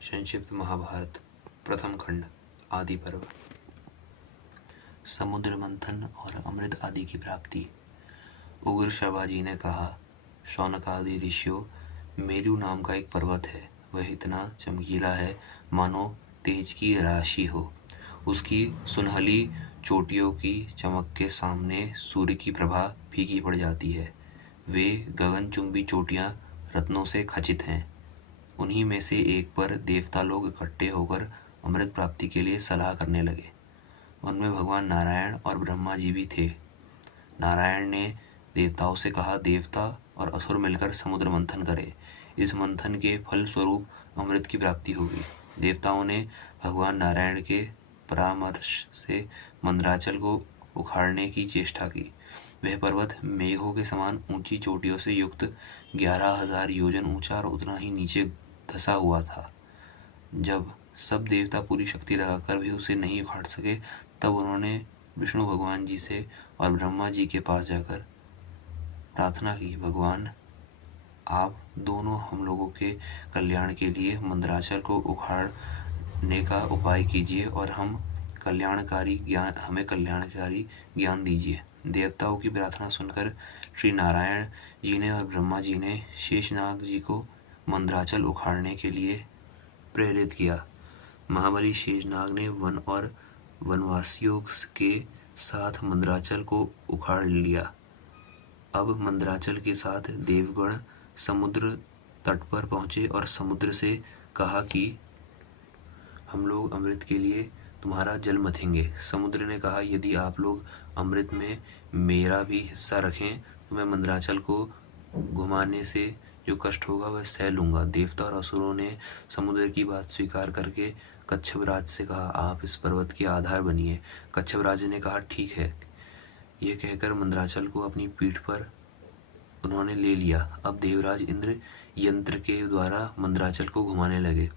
संक्षिप्त महाभारत प्रथम खंड आदि पर्व। समुद्र मंथन और अमृत आदि की प्राप्ति। उग्र शर्वाजी ने कहा, शौनक आदि ऋषियों, मेरु नाम का एक पर्वत है। वह इतना चमकीला है मानो तेज की राशि हो। उसकी सुनहली चोटियों की चमक के सामने सूर्य की प्रभा फीकी पड़ जाती है। वे गगनचुंबी चोटियां रत्नों से खचित हैं। उन्हीं में से एक पर देवता लोग इकट्ठे होकर अमृत प्राप्ति के लिए सलाह करने लगे। उनमें भगवान नारायण और ब्रह्मा जी भी थे। नारायण ने देवताओं से कहा, देवता और असुर मिलकर समुद्र मंथन करें। इस मंथन के फल स्वरूप अमृत की प्राप्ति होगी। देवताओं ने भगवान नारायण के परामर्श से मंदराचल को उखाड़ने की चेष्टा की। वह पर्वत मेघों के समान ऊंची चोटियों से युक्त 11,000 योजन ऊंचा और उतना ही नीचे धंसा हुआ था। जब सब देवता पूरी शक्ति लगाकर भी उसे नहीं उखाड़ सके, तब उन्होंने विष्णु भगवान जी से और ब्रह्मा जी के पास जाकर प्रार्थना की, भगवान आप दोनों हम लोगों के कल्याण के लिए मंदराचल को उखाड़ने का उपाय कीजिए और हमें कल्याणकारी ज्ञान दीजिए। देवताओं की प्रार्थना सुनकर श्री नारायण जी ने और ब्रह्मा जी ने शेषनाग जी को मंदराचल उखाड़ने के लिए प्रेरित किया। महाबली शेषनाग ने वन और वनवासियों के साथ मंदराचल को उखाड़ लिया। अब मंदराचल के साथ देवगण समुद्र तट पर पहुंचे और समुद्र से कहा कि हम लोग अमृत के लिए तुम्हारा जल मथेंगे। समुद्र ने कहा, यदि आप लोग अमृत में मेरा भी हिस्सा रखें तो मैं मंदराचल को घुमाने से जो कष्ट होगा वह सह लूंगा। देवता और असुरों ने समुद्र की बात स्वीकार करके कच्छपराज से कहा, आप इस पर्वत के आधार बनिए। कच्छपराज ने कहा, ठीक है। यह कहकर मंदराचल को अपनी पीठ पर उन्होंने ले लिया। अब देवराज इंद्र यंत्र के द्वारा मंदराचल को घुमाने लगे।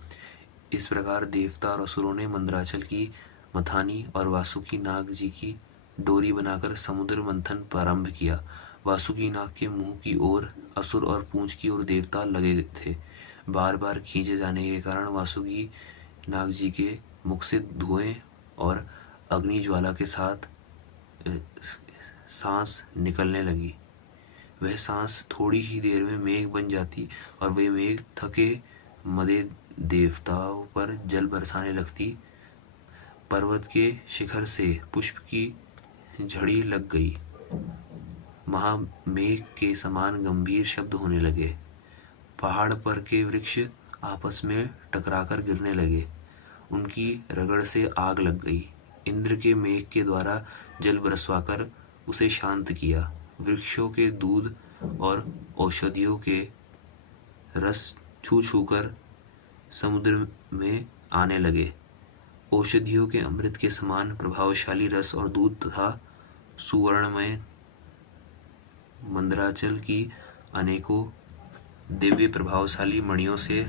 इस प्रकार देवता और असुरों ने मंदराचल की मथानी और वासुकी नाग जी की डोरी बनाकर समुद्र मंथन प्रारंभ किया। वासुकी नाग के मुंह की ओर असुर और पूंछ की ओर देवता लगे थे। बार बार खींचे जाने के कारण वासुकी नाग जी के मुख से धुएं और अग्नि ज्वाला के साथ सांस निकलने लगी। वह सांस थोड़ी ही देर में मेघ बन जाती और वे मेघ थके मदे देवताओं पर जल बरसाने लगती। पर्वत के शिखर से पुष्प की झड़ी लग गई। महामेघ के समान गंभीर शब्द होने लगे। पहाड़ पर के वृक्ष आपस में टकराकर गिरने लगे। उनकी रगड़ से आग लग गई। इंद्र के मेघ के द्वारा जल बरसवाकर उसे शांत किया। वृक्षों के दूध और औषधियों के रस छू छूकर समुद्र में आने लगे। औषधियों के अमृत के समान प्रभावशाली रस और दूध तथा सुवर्णमय मंदराचल की अनेकों दिव्य प्रभावशाली मणियों से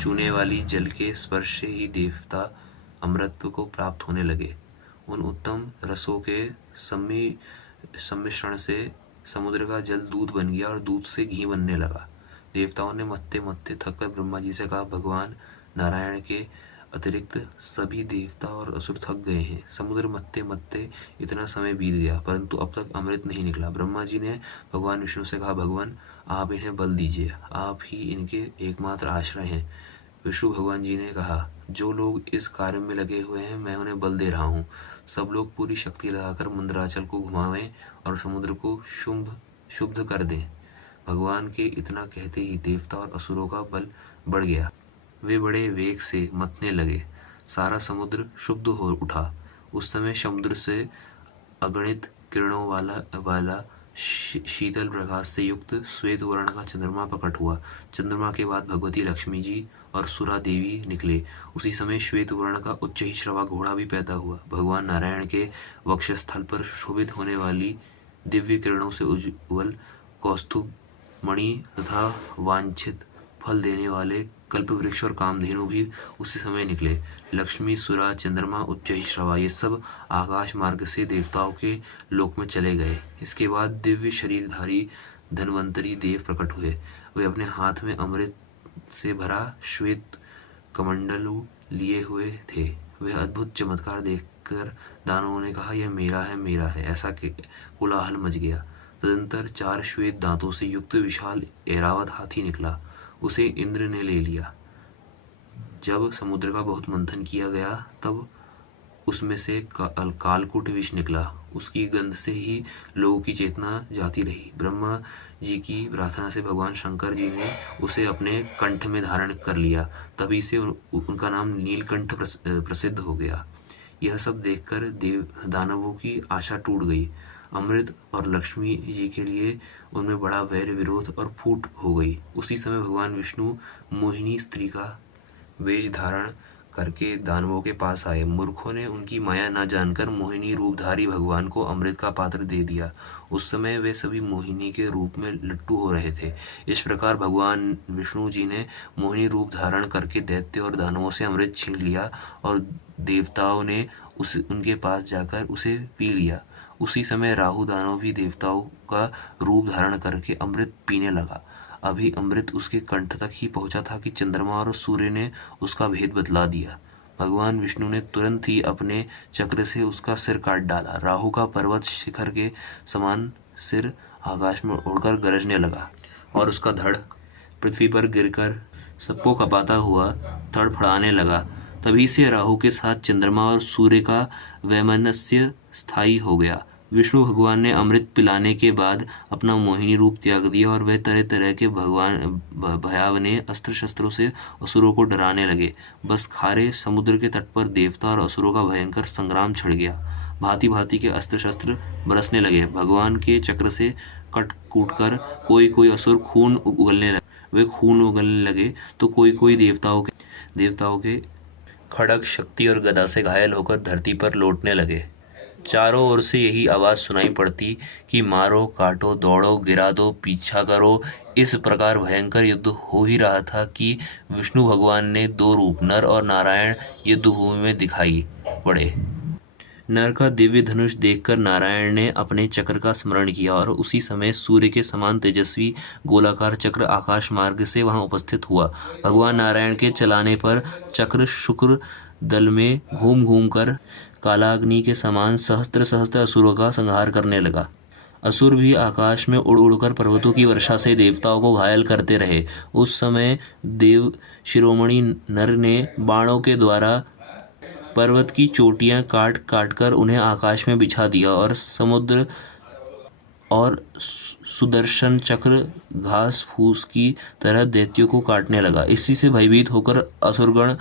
चूने वाली जल के स्पर्श से ही देवता अमृतत्व को प्राप्त होने लगे। उन उत्तम रसों के सम्मिश्रण से समुद्र का जल दूध बन गया और दूध से घी बनने लगा। देवताओं ने मत्ते मत्ते थककर ब्रह्मा जी से कहा, भगवान नारायण के अतिरिक्त सभी देवता और असुर थक गए हैं। समुद्र मत्ते मत्ते इतना समय बीत गया परंतु अब तक अमृत नहीं निकला। ब्रह्मा जी ने भगवान विष्णु से कहा, भगवान आप इन्हें बल दीजिए, आप ही इनके एकमात्र आश्रय हैं। विष्णु भगवान जी ने कहा, जो लोग इस कार्य में लगे हुए हैं मैं उन्हें बल दे रहा हूँ। सब लोग पूरी शक्ति लगाकर मंदराचल को घुमावें और समुद्र को शुद्ध कर दें। भगवान के इतना कहते ही देवता और असुरों का बल बढ़ गया। वे बड़े वेग से मथने लगे। सारा समुद्र शुद्ध हो उठा। उस समय समुद्र से अगणित किरणों वाला शीतल प्रकाश से युक्त श्वेत वर्ण का चंद्रमा प्रकट हुआ। चंद्रमा के बाद भगवती लक्ष्मी जी और सुरा देवी निकले। उसी समय श्वेत वर्ण का उच्च ही श्रवा घोड़ा भी पैदा हुआ। भगवान नारायण के वक्षस्थल पर शोभित होने वाली दिव्य किरणों से उज्ज्वल कौस्तुभ मणि तथा वांछित फल देने वाले कल्प वृक्ष और कामधेनु भी उसी समय निकले। लक्ष्मी, सुरा, चंद्रमा, उच्च श्रवा ये सब आकाश मार्ग से देवताओं के लोक में चले गए। इसके बाद दिव्य शरीरधारी धन्वंतरी देव प्रकट हुए। वे अपने हाथ में अमृत से भरा श्वेत कमंडलू लिए हुए थे। वह अद्भुत चमत्कार देखकर दानवों ने कहा, यह मेरा है, मेरा है। ऐसा कोलाहल मच गया। तदंतर 4 श्वेत दांतों से युक्त विशाल ऐरावत हाथी निकला। उसे इंद्र ने ले लिया। जब समुद्र का बहुत मंथन किया गया तब उसमें से कालकूट विष निकला। उसकी गंध से ही लोगों की चेतना जाती रही। ब्रह्मा जी की प्रार्थना से भगवान शंकर जी ने उसे अपने कंठ में धारण कर लिया। तभी से उनका नाम नीलकंठ प्रसिद्ध हो गया। यह सब देखकर दानवों की आशा टूट गई। अमृत और लक्ष्मी जी के लिए उनमें बड़ा वैर विरोध और फूट हो गई। उसी समय भगवान विष्णु मोहिनी स्त्री का वेश धारण करके दानवों के पास आए। मूर्खों ने उनकी माया न जानकर मोहिनी रूपधारी भगवान को अमृत का पात्र दे दिया। उस समय वे सभी मोहिनी के रूप में लट्टू हो रहे थे। इस प्रकार भगवान विष्णु जी ने मोहिनी रूप धारण करके दैत्य और दानवों से अमृत छीन लिया और देवताओं ने उनके पास जाकर उसे पी लिया। उसी समय राहु दानव भी देवताओं का रूप धारण करके अमृत पीने लगा। अभी अमृत उसके कंठ तक ही पहुंचा था कि चंद्रमा और सूर्य ने उसका भेद बतला दिया। भगवान विष्णु ने तुरंत ही अपने चक्र से उसका सिर काट डाला। राहु का पर्वत शिखर के समान सिर आकाश में उड़कर गरजने लगा और उसका धड़ पृथ्वी पर गिरकर सबको कपाता हुआ तड़फड़ाने लगा। तभी से राहु के साथ चंद्रमा और सूर्य का वैमनस्य स्थायी हो गया। विष्णु भगवान ने अमृत पिलाने के बाद अपना मोहिनी रूप त्याग दिया और वह तरह तरह के भयावने अस्त्र शस्त्रों से असुरों को डराने लगे। बस खारे समुद्र के तट पर देवता और असुरों का भयंकर संग्राम छिड़ गया। भांति भांति के अस्त्र शस्त्र बरसने लगे। भगवान के चक्र से कट कूट कर कोई कोई असुर खून उगलने लगे तो कोई देवताओं के खड़ग शक्ति और गदा से घायल होकर धरती पर लौटने लगे। चारों ओर से यही आवाज सुनाई पड़ती कि मारो, काटो, दौड़ो, गिरा दो, पीछा करो। इस प्रकार भयंकर युद्ध हो ही रहा था कि विष्णु भगवान ने 2 रूप नर और नारायण युद्धभूमि में दिखाई पड़े। नर का दिव्य धनुष देखकर नारायण ने अपने चक्र का स्मरण किया और उसी समय सूर्य के समान तेजस्वी गोलाकार चक्र आकाश मार्ग से वहां उपस्थित हुआ। भगवान नारायण के चलाने पर चक्र शुक्र दल में घूम घूम कर कालाग्नि के समान सहस्त्र सहस्त्र असुरों का संहार करने लगा। असुर भी आकाश में उड़ उड़कर पर्वतों की वर्षा से देवताओं को घायल करते रहे। उस समय देव शिरोमणि नर ने बाणों के द्वारा पर्वत की चोटियां काट काट कर उन्हें आकाश में बिछा दिया और समुद्र और सुदर्शन चक्र घास फूस की तरह दैत्यों को काटने लगा। इसी से भयभीत होकर असुरगण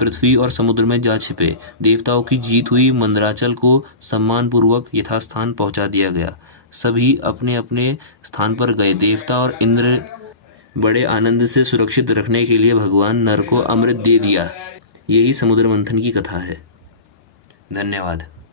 पृथ्वी और समुद्र में जा छिपे। देवताओं की जीत हुई। मंदराचल को सम्मानपूर्वक यथास्थान पहुंचा दिया गया। सभी अपने अपने स्थान पर गए। देवता और इंद्र बड़े आनंद से सुरक्षित रखने के लिए भगवान नर को अमृत दे दिया। यही समुद्र मंथन की कथा है। धन्यवाद।